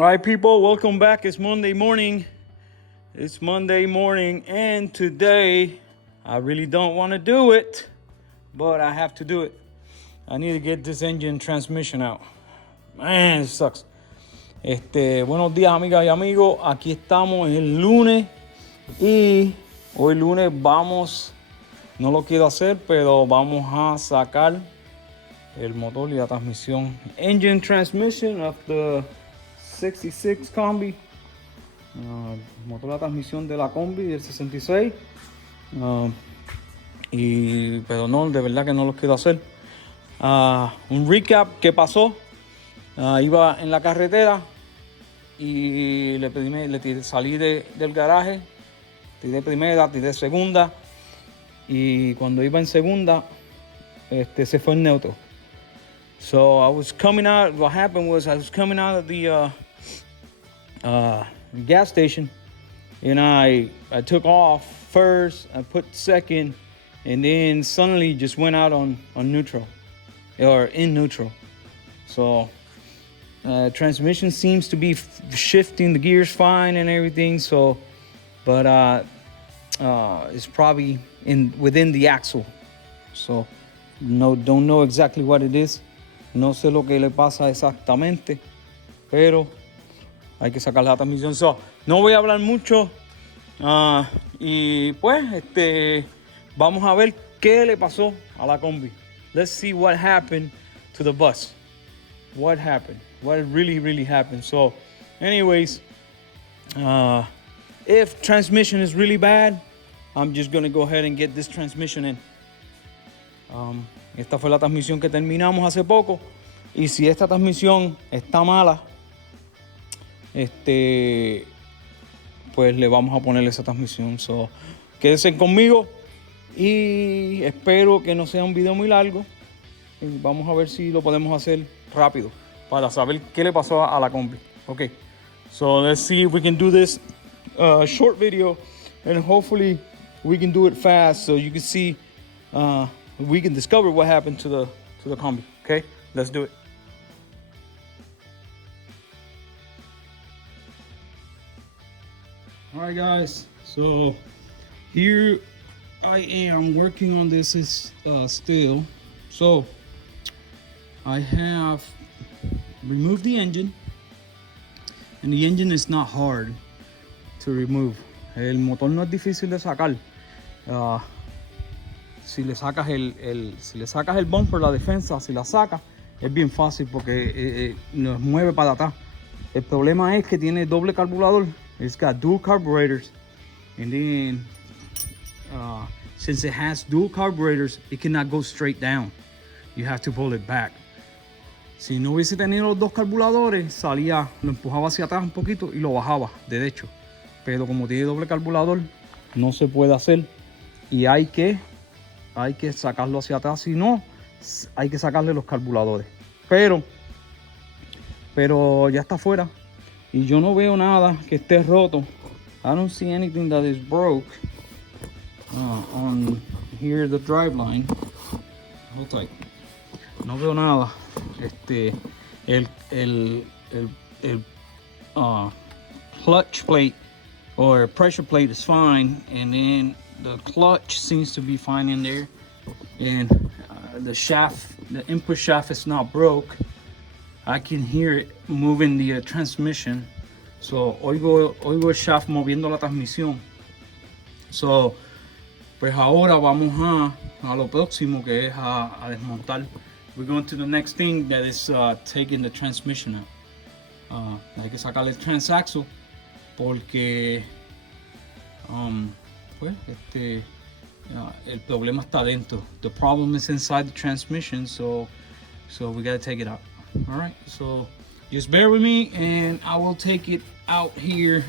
All right, people, welcome back. It's Monday morning. And today I really don't want to do it, but I have to do it. I need to get this engine transmission out. Man, it sucks. Buenos días, amigas y amigos. Aquí estamos el lunes y hoy lunes no lo quiero hacer, pero vamos a sacar el motor y la transmisión. Engine transmission of the 66 Combi. Motor y la transmisión de la Combi del 66. Pero no, de verdad que no lo quiero hacer. Un recap que pasó. Iba en la carretera y salí del garaje, tiré primera, tiré segunda, y cuando iba en segunda se fue en neutro. So I was coming out. What happened was I was coming out of the gas station, and I took off first, I put second, and then suddenly just went out on neutral, or in neutral. So transmission seems to be shifting the gears fine and everything. So, but it's probably within the axle. So don't know exactly what it is. No sé lo que le pasa exactamente, pero hay que sacar la transmisión. So, no voy a hablar mucho. Y pues, vamos a ver qué le pasó a la Combi. Let's see what happened to the bus. What happened? What really happened? So, anyways, if transmission is really bad, I'm just gonna go ahead and get this transmission in. Esta fue la transmisión que terminamos hace poco. Y si esta transmisión está mala, pues le vamos a poner esa transmisión. So, quédense conmigo y espero que no sea un video muy largo. Y vamos a ver si lo podemos hacer rápido para saber qué le pasó a la Combi. Okay, so let's see if we can do this short video, and hopefully we can do it fast so you can see, we can discover what happened to the Combi. Okay, let's do it. All right, guys, so here I am working on this still. So I have removed the engine, and the engine is not hard to remove. El motor no es difícil de sacar. Si le sacas el bumper, la defensa, si la sacas, es bien fácil porque nos mueve para atrás. El problema es que tiene doble carburador. It's got dual carburetors, and then since it has dual carburetors, it cannot go straight down. You have to pull it back. Si no hubiese tenido los dos carburadores, lo empujaba hacia atrás un poquito y lo bajaba derecho. Pero como tiene doble carburador, no se puede hacer, y hay que sacarlo hacia atrás. Si no, hay que sacarle los carburadores. Pero ya está afuera y yo no veo nada que esté roto. I don't see anything that is broke on here, the drive line. Hold tight. No veo nada. El clutch plate or pressure plate is fine, and then the clutch seems to be fine in there, and the input shaft is not broke. I can hear it moving the transmission, so oigo el shaft moviendo la transmisión. So, pues ahora vamos a lo próximo, que es a desmontar. We're going to the next thing, that is taking the transmission out. Hay que sacar el transaxle porque pues el problema está dentro. The problem is inside the transmission, so we gotta take it out. All right, so just bear with me and I will take it out here.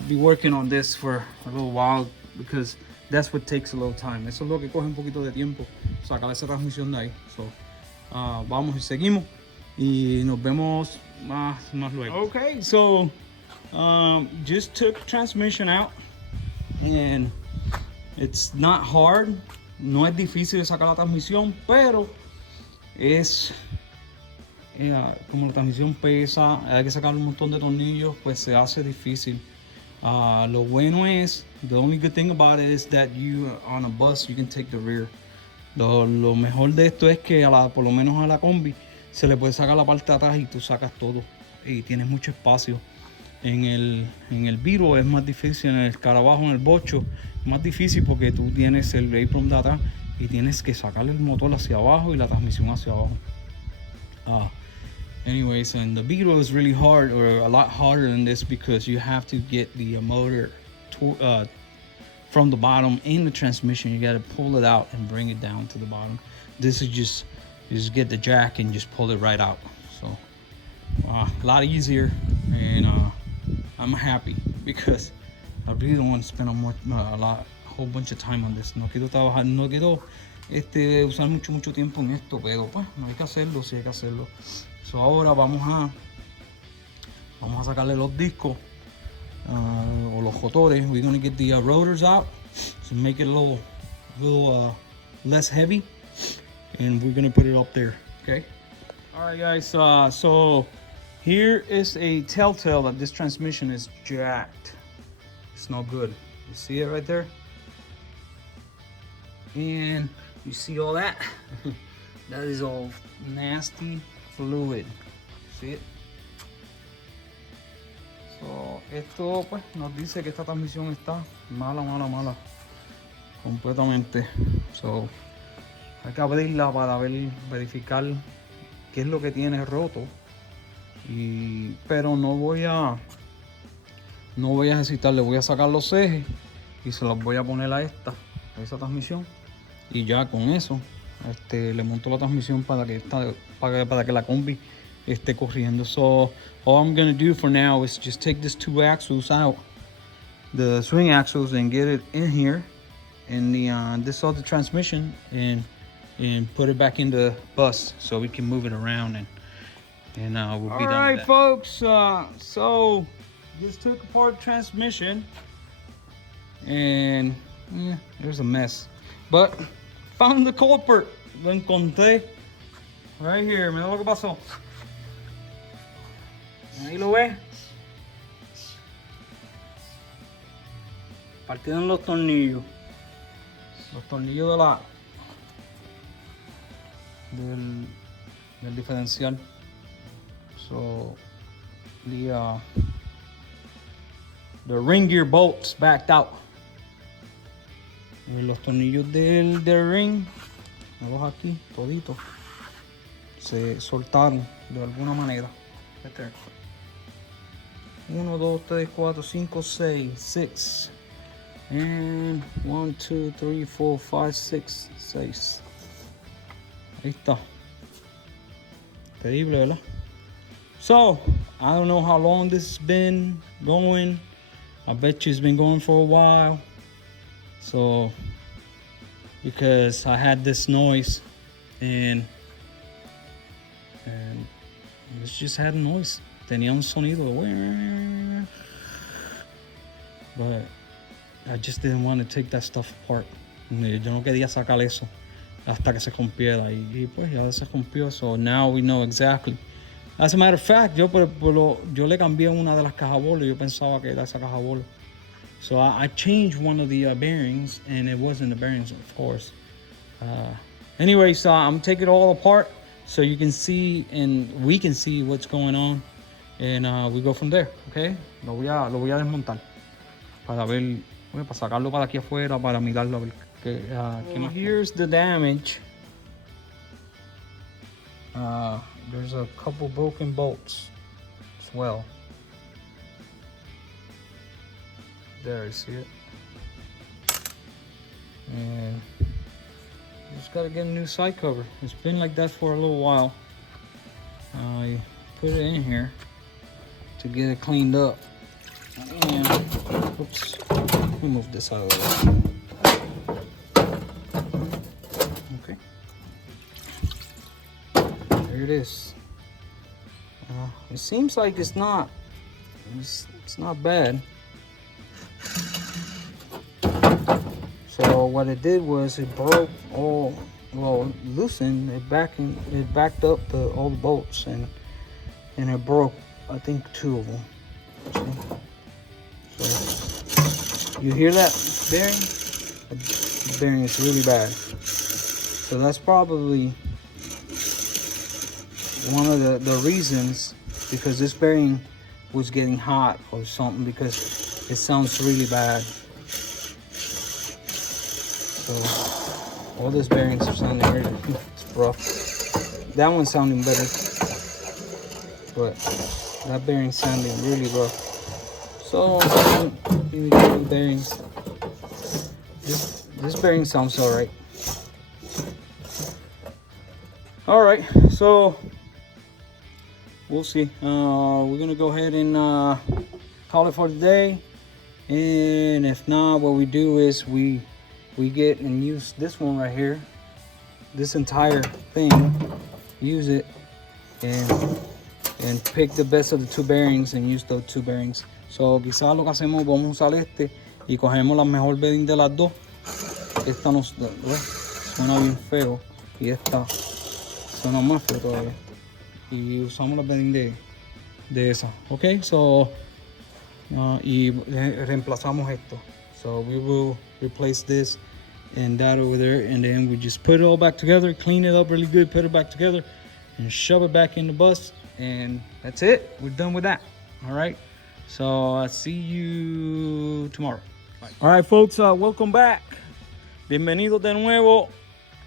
I'll be working on this for a little while because that's what takes a little time. Eso es lo que coge un poquito de tiempo, sacar esa transmisión de ahí. So vamos y seguimos y nos vemos más luego. Okay, so just took transmission out, and it's not hard. No es difícil de sacar la transmisión, pero es como la transmisión pesa, hay que sacar un montón de tornillos, pues se hace difícil. Lo bueno es, the only good thing about it is that you on a bus you can take the rear. Lo mejor de esto es que por lo menos a la combi se le puede sacar la parte de atrás y tú sacas todo y tienes mucho espacio. En el Viro es más difícil, en el Carabajo, en el Bocho es más difícil porque tú tienes el apron de atrás y tienes que sacarle el motor hacia abajo y la transmisión hacia abajo. Anyways, and the Viro is really hard, or a lot harder than this, because you have to get the motor from the bottom in the transmission. You got to pull it out and bring it down to the bottom. This is just, you just get the jack and just pull it right out. So a lot easier, and I'm happy because I really don't want to spend a whole bunch of time on this. No quiero trabajar, no quiero usar mucho tiempo en esto, pero pues no hay que hacerlo, sí hay que hacerlo. So ahora vamos a sacarle los discos o los rotores. We're gonna get the rotors out to make it a little less heavy, and we're gonna put it up there. Okay. All right, guys. So here is a telltale that this transmission is jacked. It's not good. You see it right there, and you see all that. That is all nasty fluid. See it? So, esto pues nos dice que esta transmisión está mala completamente. So, hay que abrirla para verificar qué es lo que tiene roto. Pero no voy a ejercitar, le voy a sacar los ejes y se los voy a poner a esa transmisión, y ya con eso le monto la transmisión para que la combi esté corriendo. So all I'm gonna do for now is just take these two axles out, the swing axles, and get it in here in this other transmission, and put it back in the bus so we can move it around, and we'll be done. All right, folks. So just took apart the transmission, and there's a mess, but found the culprit. Lo encontré right here. Mira lo que pasó. Ahí lo ves. Partieron los tornillos. Los tornillos del diferencial. So the ring gear bolts backed out. Y los tornillos del ring, los aquí, toditos, se soltaron de alguna manera. 1, 2, 3, 4, 5, 6, 6. And 1, 2, 3, 4, 5, 6, 6. Ahí está. Terrible, ¿verdad? So, I don't know how long this has been going. I bet you it's been going for a while. So, because I had this noise, and it just had a noise. Tenía un sonido, but I just didn't want to take that stuff apart. Yo no quería sacar eso hasta que se rompiera, y pues ya se rompió. So now we know exactly. As a matter of fact, yo le cambié una de las cajas bolas. Yo pensaba que era esa caja bola. So I changed one of the bearings, and it wasn't the bearings, of course. Anyway, so I'm taking it all apart so you can see, and we can see what's going on, and we go from there. Okay, lo voy a desmontar para ver, para sacarlo para aquí afuera, para mirarlo a ver qué más. Here's the damage. There's a couple broken bolts as well. There, you see it? And just gotta get a new side cover. It's been like that for a little while. I put it in here to get it cleaned up. And, oops, let me move this out of the way. Okay. There it is. It seems like it's not bad. So what it did was it broke all well, loosened. It backed up all the bolts, and it broke, I think, 2 of them. See? So you hear that bearing? The bearing is really bad. So that's probably one of the reasons, because this bearing was getting hot or something, because it sounds really bad. So all these bearings are sounding really rough. That one's sounding better, but that bearing sounding really rough. So the bearings. This bearing sounds all right. All right, so we'll see. We're gonna go ahead and call it for today. And if not, what we do is we get and use this one right here, this entire thing, use it and pick the best of the 2 bearings and use those 2 bearings. So quizás lo que hacemos, vamos a usar este y cogemos la mejor bearing de las dos. Esta nos suena bien feo y esta suena más feo todavía. Y usamos la bearing de esa. Ok, so y reemplazamos esto. So we will replace this and that over there, and then we just put it all back together, clean it up really good, put it back together, and shove it back in the bus, and that's it. We're done with that. All right, so I'll see you tomorrow. Bye. All right, folks, welcome back. Bienvenidos de nuevo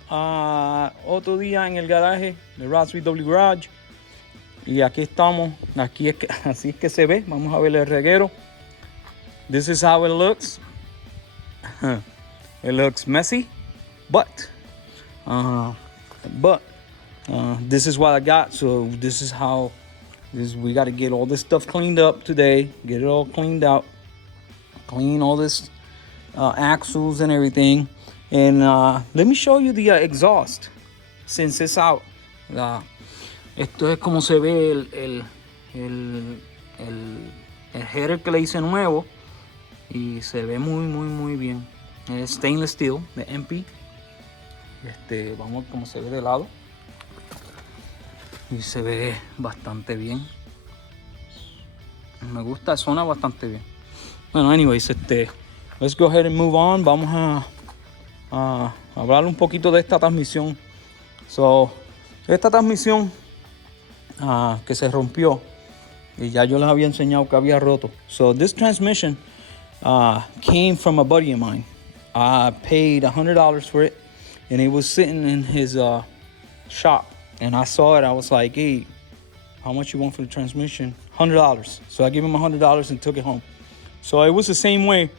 a otro día en el garaje de VW Garage. Y aquí estamos, así es que se ve. Vamos a ver el reguero. This is how it looks. It looks messy, but this is what I got. So this is how we got to get all this stuff cleaned up today. Get it all cleaned out. Clean all this axles and everything. And let me show you the exhaust since it's out. Esto es como se ve el header que le hice nuevo, y se ve muy bien. Es stainless steel de MP. Vamos a ver cómo se ve de lado, y se ve bastante bien. Me gusta, suena bastante bien. Bueno, anyways, let's go ahead and move on. Vamos a hablar un poquito de esta transmisión. So, esta transmisión que se rompió, y ya yo les había enseñado que había roto. So this transmission came from a buddy of mine. I paid $100 for it, and it was sitting in his shop, and I saw it. I was like, hey, how much you want for the transmission? $100. So I gave him $100 and took it home. So it was the same way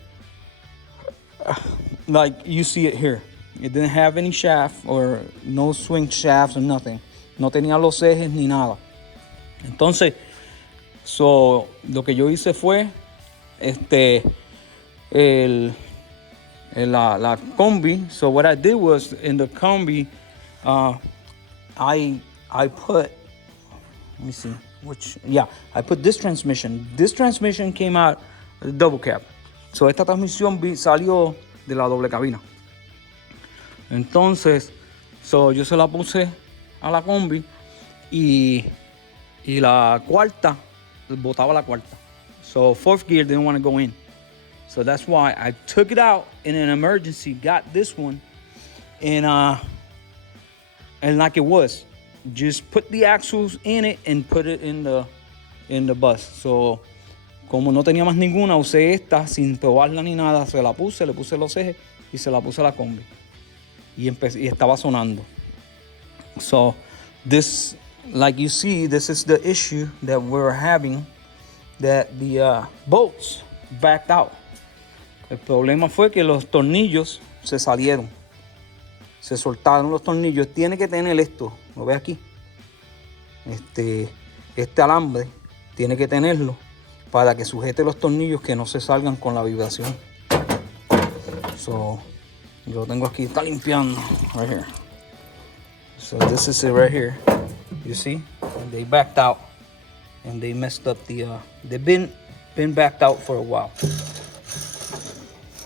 like you see it here. It didn't have any shaft or no swing shafts or nothing. No tenía los ejes ni nada. Entonces, lo que yo hice fue la Combi. So what I did was, in the Combi, I put, let me see, I put this transmission. This transmission came out double cab. So esta transmisión salió de la doble cabina. Entonces, yo se la puse a la Combi, y la cuarta, botaba la cuarta. So 4th gear didn't want to go in. So that's why I took it out in an emergency, got this one, and like it was, just put the axles in it and put it in the bus. So como no tenía más ninguna, usé esta sin probarla ni nada, se la puse, le puse los ejes y se la puse a la Combi. Y estaba sonando. So this, like you see, this is the issue that we're having, that the bolts backed out. El problema fue que los tornillos se salieron. Se soltaron los tornillos. Tiene que tener esto, ¿lo ves aquí? Este alambre tiene que tenerlo para que sujete los tornillos, que no se salgan con la vibración. So, yo lo tengo aquí, está limpiando, right here. So this is it right here. You see? And they backed out, and they messed up they've been backed out for a while.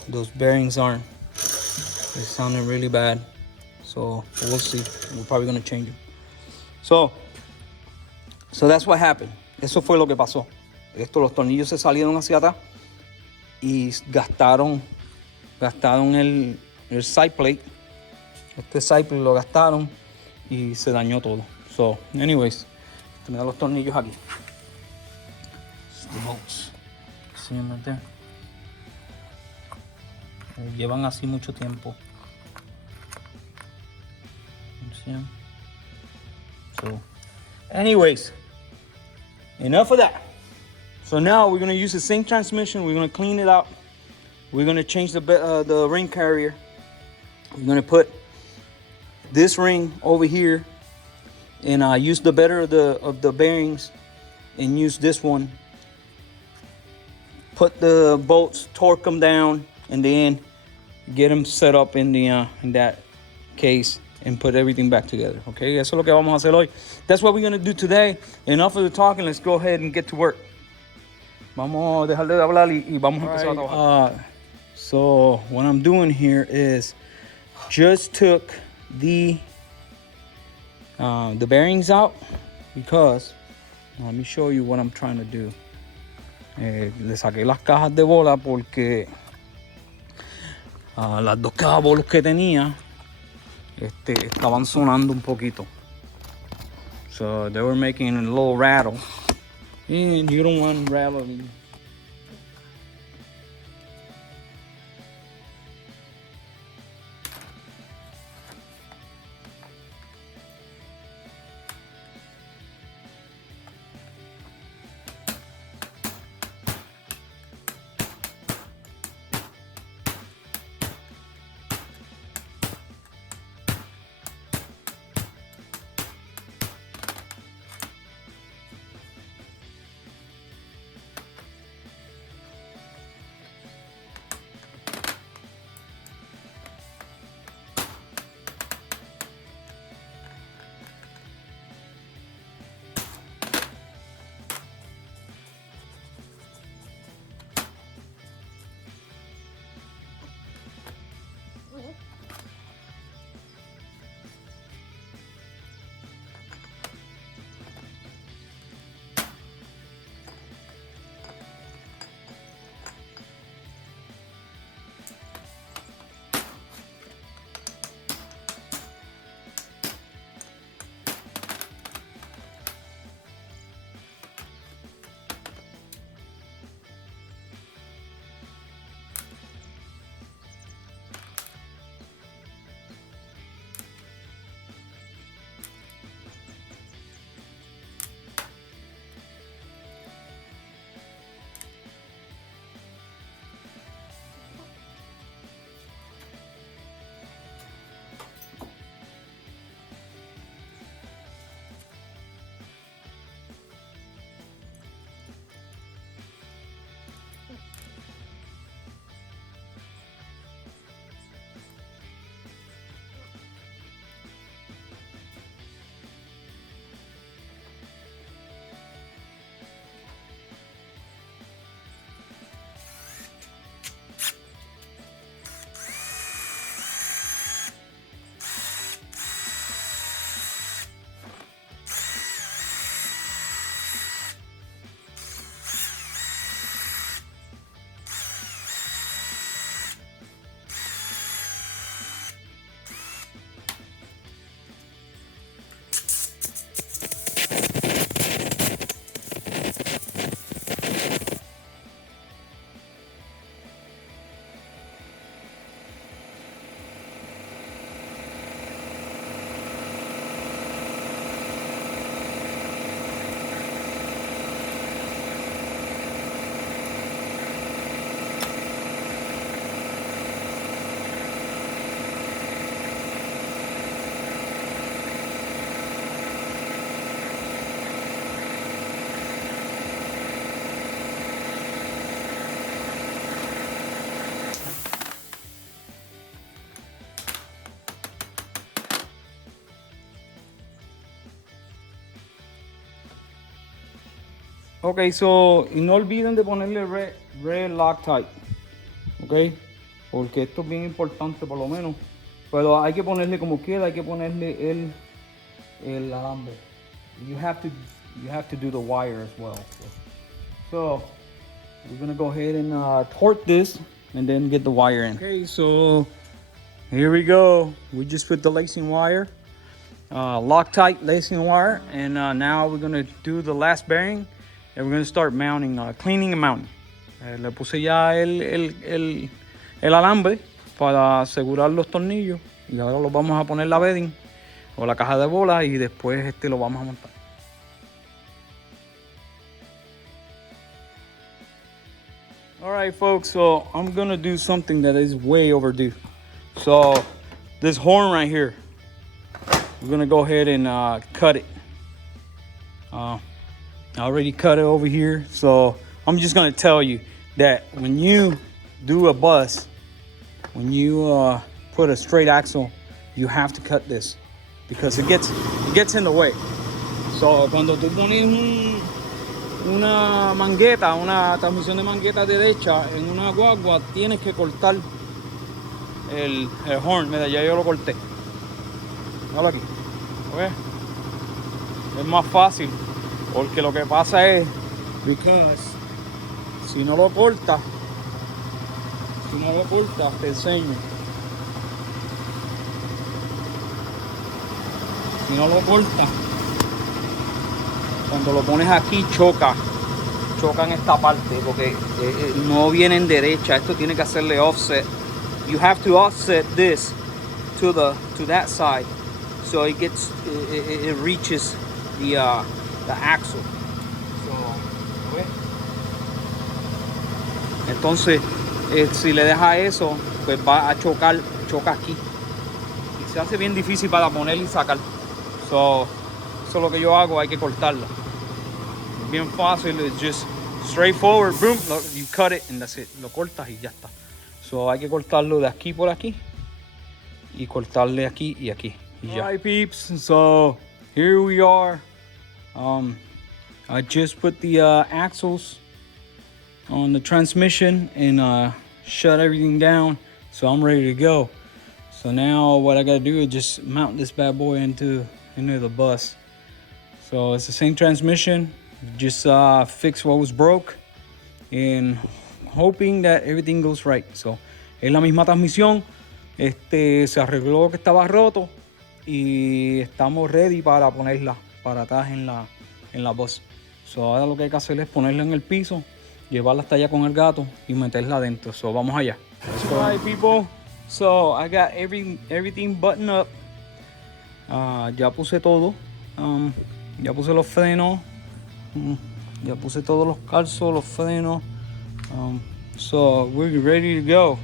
Those bearings they're sounding really bad. So we'll see. We're probably gonna change them. So that's what happened. Eso fue lo que pasó. Los tornillos se salieron hacia atrás y gastaron el side plate. Este side plate lo gastaron y se dañó todo. So, anyways, mira los tornillos aquí. ¿Sí me entiendes? Llevan así mucho tiempo. ¿Sí? So, anyways, enough of that. So now we're gonna use the same transmission. We're gonna clean it out. We're gonna change the ring carrier. We're gonna put this ring over here, and use the better of the bearings, and use this one. Put the bolts, torque them down, and then get them set up in that case and put everything back together. Okay, eso es lo que vamos a hacer hoy. That's what we're gonna do today. Enough of the talking. Let's go ahead and get to work. Vamos a dejar de hablar y vamos a empezar a trabajar. So what I'm doing here is just took the bearings out, because let me show you what I'm trying to do. Le saqué las cajas de bola porque las dos cajas de bolos que tenía estaban sonando un poquito. So they were making a little rattle, and you don't want rattling. Ok, so, y no olviden de ponerle red Loctite, ok, porque esto es bien importante, por lo menos Pero hay que ponerle como quiera, hay que ponerle el alambre. You have to do the wire as well. So we're gonna go ahead and torque this and then get the wire in. Okay, so here we go. We just put the lacing wire, Loctite lacing wire, and now we're gonna do the last bearing, and we're gonna start mounting, cleaning and mounting. Le puse ya el alambre para asegurar los tornillos y ahora los vamos a poner la bedding o la caja de bolas y después lo vamos a montar. Alright folks, so I'm gonna do something that is way overdue. So this horn right here, we're gonna go ahead and cut it. I already cut it over here, so I'm just gonna tell you that when you do a bus, when you put a straight axle, you have to cut this because it gets in the way. So cuando tú pones una mangueta, una transmisión de mangueta derecha en una guagua, tienes que cortar el horn. Mira, ya yo lo corté. Míralo aquí. ¿Okay? Es más fácil porque lo que pasa es because si no lo cortas, te enseño. Si no lo cortas, cuando lo pones aquí chocan esta parte porque no viene en derecha. Esto tiene que hacerle offset. You have to offset this to that side so it reaches the axle. So, ¿ves? Entonces si le deja eso, pues va a choca aquí y se hace bien difícil para poner y sacar. So, eso es lo que yo hago, hay que cortarlo. Bien fácil, it's just straightforward, boom, you cut it and that's it. Lo cortas y ya está. So hay que cortarlo de aquí por aquí y cortarle aquí y aquí y ya. Alright peeps, so here we are. I just put the axles on the transmission and shut everything down, so I'm ready to go. So now what I gotta do is just mount this bad boy into the bus. So it's the same transmission, just fix what was broke and hoping that everything goes right. So es la misma transmisión, se arregló lo que estaba roto y estamos ready para ponerla para atrás en la bus. So ahora lo que hay que hacer es ponerla en el piso, llevarla hasta allá con el gato y meterla adentro. So vamos allá. Alright people, so I got everything buttoned up. Ya puse todo, ya puse los frenos, ya puse todos los calzos, los frenos. So we're ready to go,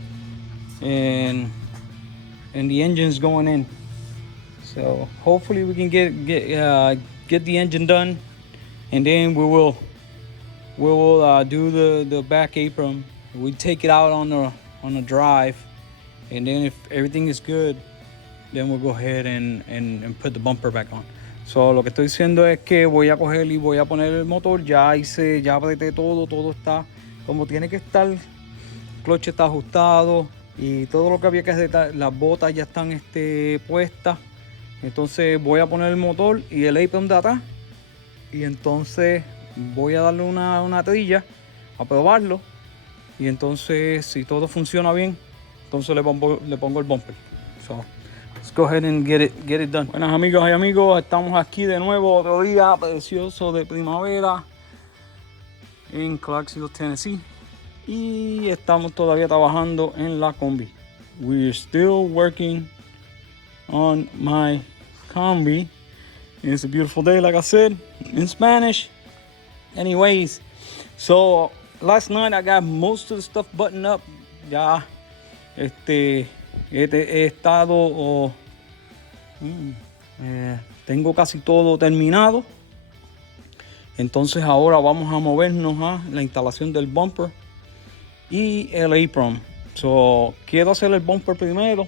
and the engine's going in. So hopefully we can get the engine done, and then we will do the back apron. We take it out on the drive, and then if everything is good, then we'll go ahead and put the bumper back on. So lo que estoy diciendo es que voy a coger y voy a poner el motor. Ya apreté todo está como tiene que estar. El clutch está ajustado y todo lo que había que hacer, las botas ya están puestas. Entonces voy a poner el motor y el apron de atrás y entonces voy a darle una trilla a probarlo, y entonces si todo funciona bien, entonces le pongo el bumper. So let's go ahead and get it done. Buenas amigas y amigos, estamos aquí de nuevo otro día precioso de primavera en Clarksville, Tennessee, y estamos todavía trabajando en la Combi. We're still working on my Combi. It's a beautiful day, like I said in Spanish. Anyways, so last night I got most of the stuff buttoned up. Ya he estado tengo casi todo terminado. Entonces ahora vamos a movernos a la instalación del bumper y el apron. So quiero hacer el bumper primero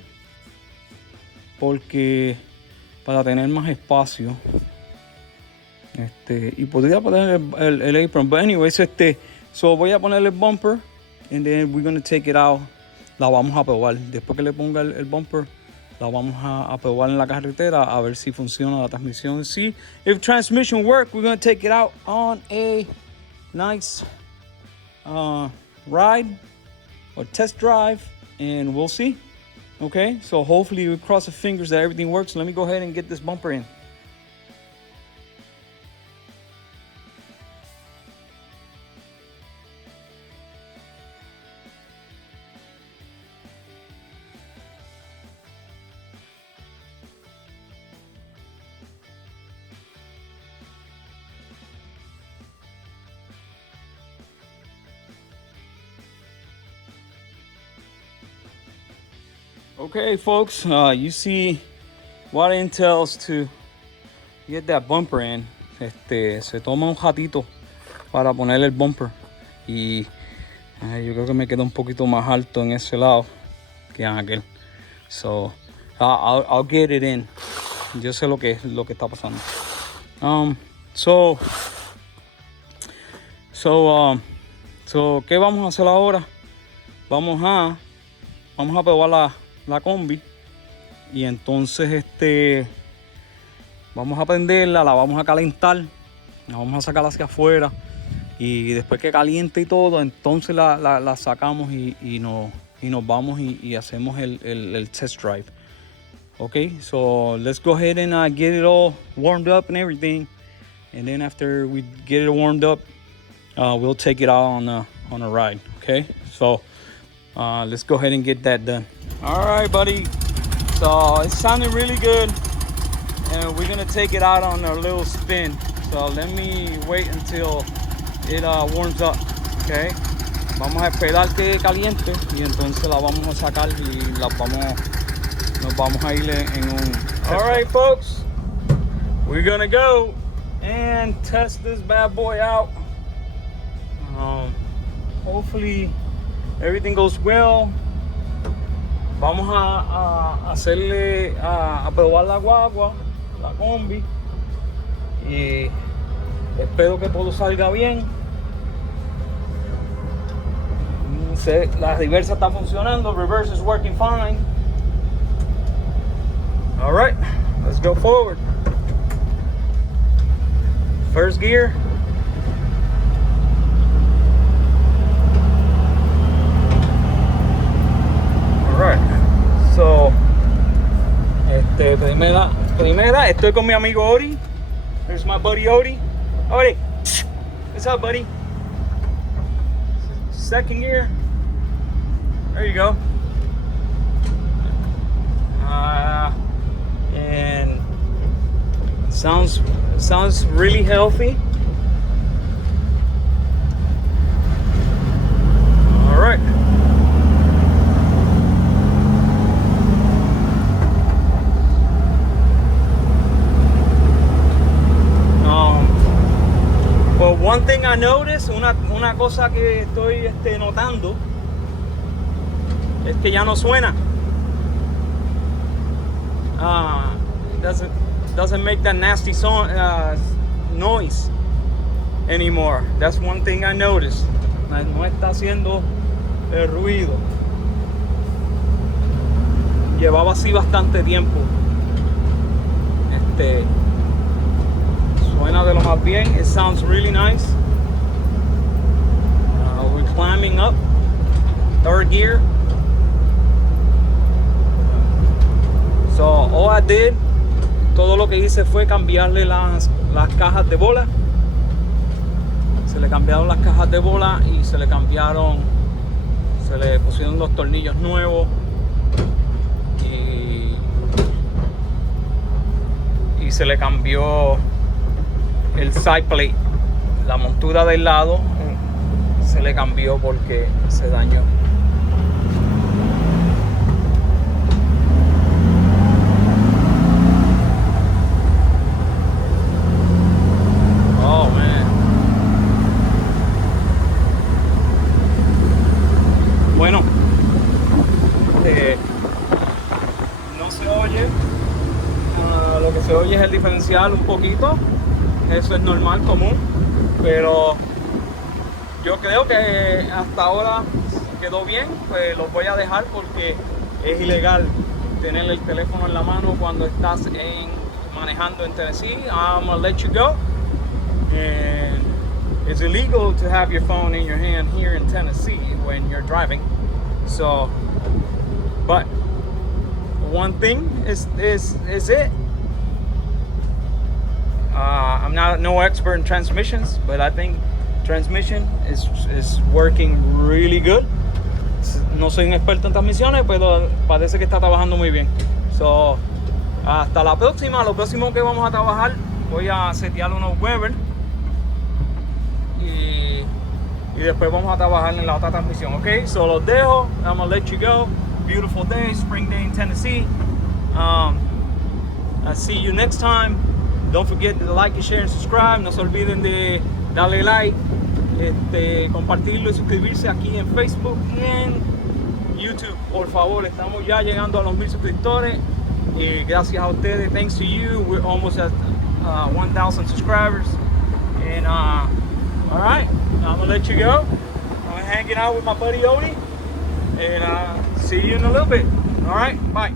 porque para tener más espacio, y podría poner el apron, but anyways, so voy a poner el bumper and then we're gonna take it out. La vamos a probar. Después que le ponga el bumper, la vamos a probar en la carretera a ver si funciona la transmisión. See if transmission work, we're gonna take it out on a nice ride or test drive, and we'll see. Okay, so hopefully we cross the fingers that everything works. Let me go ahead and get this bumper in. Okay, folks, you see what it entails to get that bumper in. Se toma un ratito para poner el bumper y yo creo que me queda un poquito más alto en ese lado que en aquel. So I'll get it in. Yo sé lo que está pasando. So ¿qué vamos a hacer ahora? Vamos a probar la combi y entonces vamos a prenderla, la vamos a calentar, la vamos a sacar hacia afuera y después que caliente y todo, entonces la sacamos y nos vamos y hacemos el test drive. Okay, so let's go ahead and get it all warmed up and everything, and then after we get it warmed up, we'll take it out on a ride. Okay, so let's go ahead and get that done. All right, buddy, so it's sounding really good and we're gonna take it out on a little spin, so let me wait until it warms up. Okay, vamos a esperar que caliente y entonces la vamos a sacar y nos vamos a ir en un... All right, folks, we're gonna go and test this bad boy out. Hopefully everything goes well. Vamos a hacerle a probar la guagua, la combi, y espero que todo salga bien. La reversa está funcionando, reverse is working fine. All right, let's go forward. First gear. So, primera, estoy con mi amigo Ori. There's my buddy Ori. Ori, what's up, buddy? Second gear. There you go. And sounds really healthy. All right. Well, one thing I noticed, una cosa que estoy notando es que ya no suena. Doesn't make that nasty noise anymore. That's one thing I noticed. No está haciendo el ruido. Llevaba así bastante tiempo. Suena de lo más bien. It sounds really nice. We're climbing up. Third gear. So all I did, todo lo que hice fue cambiarle las cajas de bola. Se le cambiaron las cajas de bola y se le pusieron los tornillos nuevos y se le cambió el side plate, la montura del lado se le cambió porque se dañó. Oh man. Bueno, no se oye, lo que se oye es el diferencial un poquito. Eso es normal, común, pero yo creo que hasta ahora quedó bien. Pues los voy a dejar porque es ilegal tener el teléfono en la mano cuando estás manejando en Tennessee. I'm gonna let you go. And it's illegal to have your phone in your hand here in Tennessee when you're driving. So, but one thing is it. I'm no expert in transmissions, but I think transmission is working really good. No soy un experto en transmisiones, pero parece que está trabajando muy bien. So, hasta la próxima. Lo próximo que vamos a trabajar, voy a setear unos Weber y después vamos a trabajar en la otra transmisión. Ok, so los dejo. I'm gonna let you go. Beautiful day, spring day in Tennessee. I'll see you next time. Don't forget to like, share, and subscribe. No se olviden de darle like, compartirlo y suscribirse aquí en Facebook y en YouTube. Por favor, estamos ya llegando a los 1000 suscriptores. Y gracias a ustedes, thanks to you, we're almost at 1,000 subscribers. And all right, I'm gonna let you go. I'm hanging out with my buddy Odie, and see you in a little bit. All right, bye.